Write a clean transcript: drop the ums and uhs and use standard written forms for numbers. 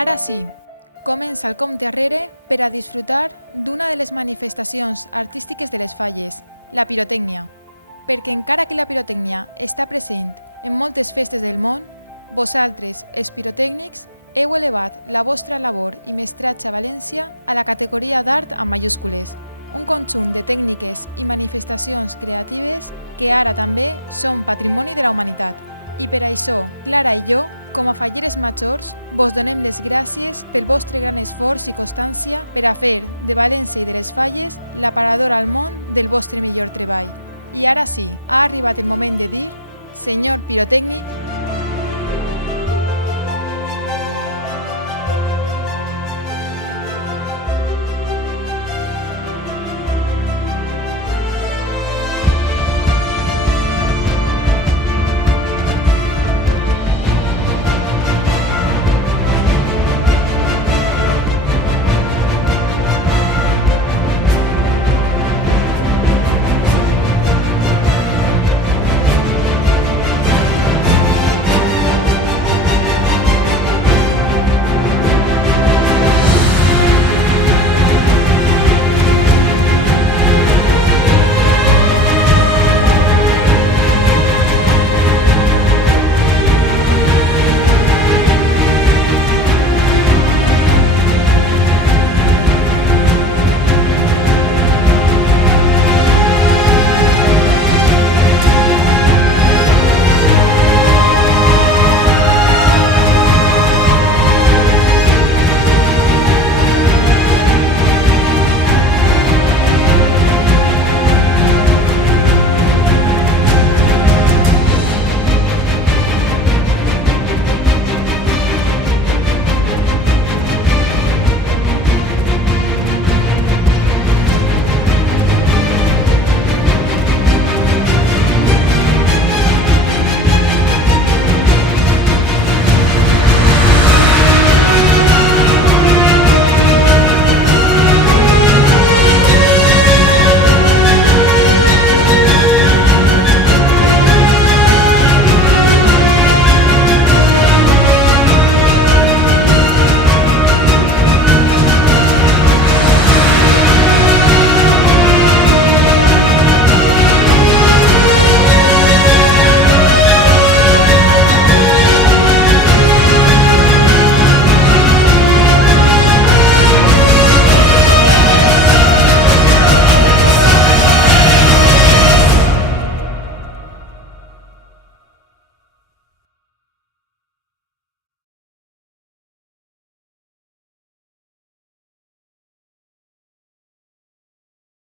Ara sí, comença el compte arrere per a disfrutar d'una de les manifestacions artístiques de les Falles, la pirotècnia. Perquè encara que la pirotècnia està present en moltes festes del món, vosaltres, els pirotècnics, heu elevat la vostra labor i mestratge a València a la categoria d'art amb majúscules, un conjunt de tècniques i manifestacions creatives que ara també són patrimoni de la humanitat. I per això, Clara i jo, com a falleres majors, vos donem les gràcies pel vostre gran esforç i constància per a fer de València i de les Falles l'aparador al món del vostre millor treball. I ara sí, ha arribat el moment de dir: senyor pirotècnic,